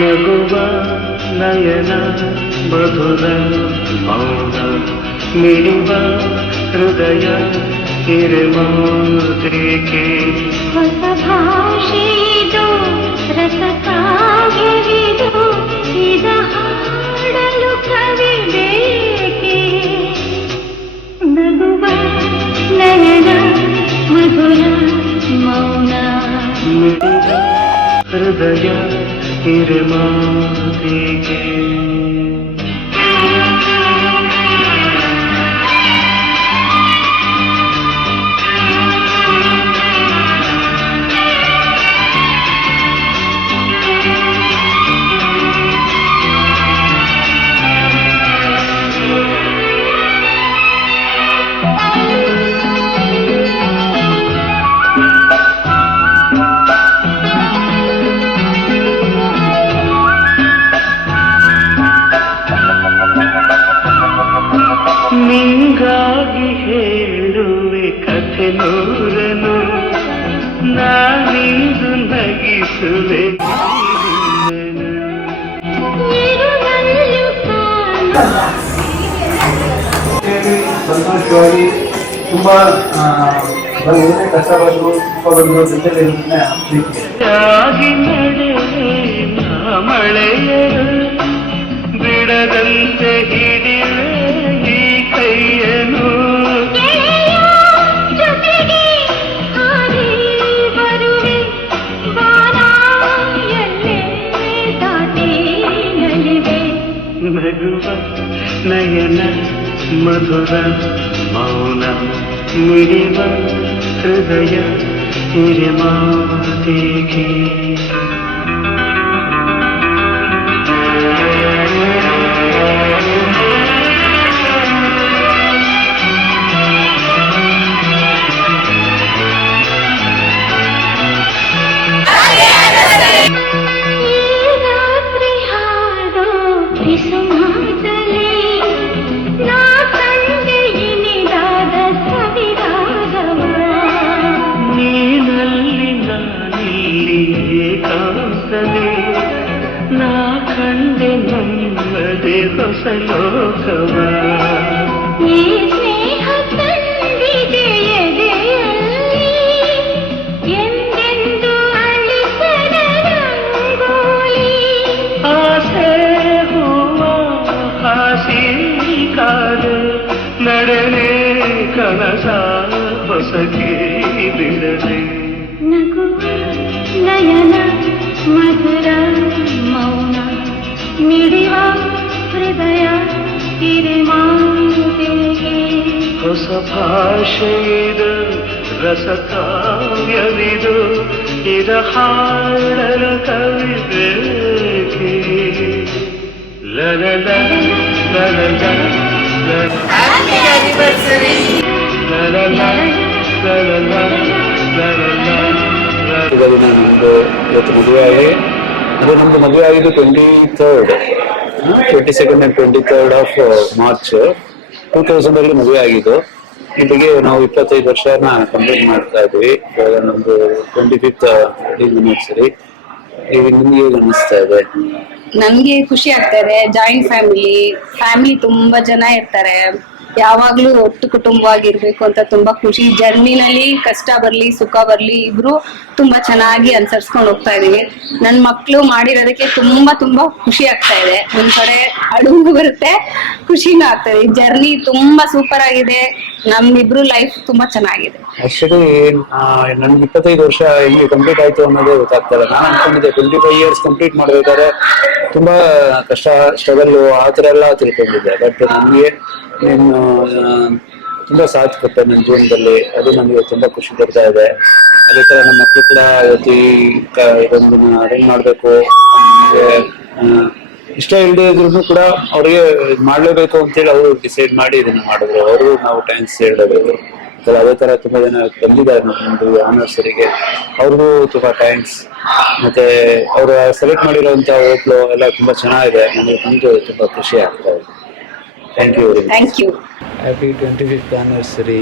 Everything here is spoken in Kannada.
ನಗುವ ನಯನ ಮಧುರ ಮೌನ ಮಿಡಿವ ಹೃದಯ ಹಿರಿಮಾತೃಕೆ ಹೊಸ ಭಾಷೆದು ರಸಕಾವ್ಯವಿದು ಇದ ಹಾಡಲು ಕವಿ ಬೇಕೆ ನಗುವ ನಯನ ಮಧುರ ಮೌನ ಮಿಡಿವ ಹೃದಯ ಹಿರಿಮಾತೃಕೆ ನಿಂಗಾಗಿ ಹೇಳುವೆ ಕಥೆ ನೂರನು ನಾನಿಂದು ನಗಿಸುವೆ ಸಂತೋಷವಾಗಿ ತುಂಬಾ ಏನೇ ಕಷ್ಟ ಬಂದು ಜೊತೆಲಿ ಮಳೆಯರು ಬಿಡದಂತೆ ಹಿಡಿವೆ ಈ ಕೈಯನು ನಗುವ ನಯನ ಮಧುರ ಮೌನ ಮಿಡಿವ ಹೃದಯ ಹಿರಿಮಾತಿಗೆ ನಾ ಕಂಡೆ ನಮ್ಮದೇ ಹೊಸ ಲೋಕವ ಈ ಸ್ನೇಹ ತಂದಿದೆ ಎದೆಯಲ್ಲಿ ಎಂದೆಂದು ಅಳಿಸದ ರಂಗೋಲಿ ಆಸೆ ಹೂವ ಹಾಸಿ ಕಾದು ನಡೆನೆ ಕನಸ ಹೊಸಗೆ ಬಿಡದೆ ನಗುವ ನಯನ ಮಧುರ ಮೌನ ಮಿಡಿವ ಹೃದಯ ಹಿರಿಮಾತಿಗೆ ಹೊಸ ಭಾಷೆಯಿದು ರಸಕಾವ್ಯವಿದು ಇದ ಹಾಡಲು ಕವಿ ಬೇಕೆ ಲಲಲ ಲಲಲ Happy anniversary! ಲಲಲ ಲಲಲ ಲಲಲ ನಮ್ದು ಇವತ್ತು ಮದುವೆ ಆಗಿ ನಮ್ದು ಮದುವೆ ಆಗಿದ್ದು 22nd and 23rd of March 2000 ಅಲ್ಲಿ ಮದುವೆ ಆಗಿದ್ದು. ಇಲ್ಲಿಗೆ ನಾವು 25 ವರ್ಷನ ಕಂಪ್ಲೀಟ್ ಮಾಡ್ತಾ ಇದ್ವಿ. ಇವಾಗ ನಮ್ದು 25th anniversary. ಈಗ ನಿಮ್ಗೆ ಅನಿಸ್ತಾ ಇದೆ? ನನ್ಗೆ ಖುಷಿ ಆಗ್ತಾ ಇದೆ. ಜಾಯಿಂಟ್ ಫ್ಯಾಮಿಲಿ ತುಂಬಾ ಜನ ಇರ್ತಾರೆ. ಯಾವಾಗ್ಲೂ ಒಟ್ಟು ಕುಟುಂಬವಾಗಿರ್ಬೇಕು ಅಂತ ತುಂಬಾ ಖುಷಿ. ಜರ್ನಿನಲ್ಲಿ ಕಷ್ಟ ಬರ್ಲಿ ಸುಖ ಬರ್ಲಿ ಇಬ್ರು ತುಂಬಾ ಚೆನ್ನಾಗಿ ಅನುಸರಿಸ್ಕೊಂಡು ಹೋಗ್ತಾ ಇದೀವಿ. ನನ್ ಮಕ್ಳು ಮಾಡಿರೋದಕ್ಕೆ ತುಂಬಾ ಖುಷಿ ಆಗ್ತಾ ಇದೆ. ಒಂದ್ ಕಡೆ ಅಡುಗು ಬರುತ್ತೆ, ಖುಷಿನೂ ಆಗ್ತಾ ಇದೆ. ಜರ್ನಿ ತುಂಬಾ ಸೂಪರ್ ಆಗಿದೆ. ನಮ್ಮಿಬ್ರು ಲೈಫ್ ತುಂಬಾ ಚೆನ್ನಾಗಿದೆ. ಆಕ್ಚುಲಿ ನನ್ಗೆ 25 ವರ್ಷ ಹೆಂಗೆ ಕಂಪ್ಲೀಟ್ ಆಯ್ತು ಅನ್ನೋದೇ ಗೊತ್ತಾಗ್ತದೆ. ನಾನು ಅನ್ಕೊಂಡಿದ್ದೆ 25 years ಕಂಪ್ಲೀಟ್ ಮಾಡ್ಬೇಕಾದ್ರೆ ತುಂಬಾ ಕಷ್ಟ, ಸ್ಟ್ರಗಲ್ ಆ ತರ ಎಲ್ಲ ತಿಳ್ಕೊಂಡಿದ್ದೆ. ಬಟ್ ನನ್ಗೆ ನೀನು ತುಂಬಾ ಸಾಥ್ ಕೊಟ್ಟೆ ನನ್ನ ಜೀವನದಲ್ಲಿ. ಅದು ನನಗೆ ತುಂಬಾ ಖುಷಿ ಕೊಡ್ತಾ ಇದೆ. ಅದೇ ತರ ನಮ್ಮ ಮಕ್ಕಳು ಕೂಡ ಇವತ್ತು ಇದೊಂದನ್ನ ಅರೇಂಜ್ ಮಾಡ್ಬೇಕು, ನಮ್ಗೆ ಇಷ್ಟ ಇಲ್ಲದೆ ಇದ್ರು ಕೂಡ ಅವ್ರಿಗೆ ಮಾಡ್ಲೇಬೇಕು ಅಂತೇಳಿ ಅವರು ಡಿಸೈಡ್ ಮಾಡಿ ಇದನ್ನ ಮಾಡಿದ್ರು. ಅವರು ನಾವು ಥ್ಯಾಂಕ್ಸ್ ಹೇಳಬೇಕು. ಅದೇ ತರ ತುಂಬಾ ಜನ ಬಂದಿದ್ದಾರೆ ನಮ್ಮದು ಆನಿವರ್ಸರಿಗೆ, ಅವ್ರಿಗೂ ತುಂಬಾ ಥ್ಯಾಂಕ್ಸ್. ಮತ್ತೆ ಅವರು ಸೆಲೆಕ್ಟ್ ಮಾಡಿರುವಂತ ಹೋಟ್ಲು ಎಲ್ಲ ತುಂಬಾ ಚೆನ್ನಾಗಿದೆ. ನನಗೆ ಬಂದು ತುಂಬಾ ಖುಷಿ ಆಗ್ತಾ ಇದೆ. Thank you. Thank you. Happy 25th anniversary.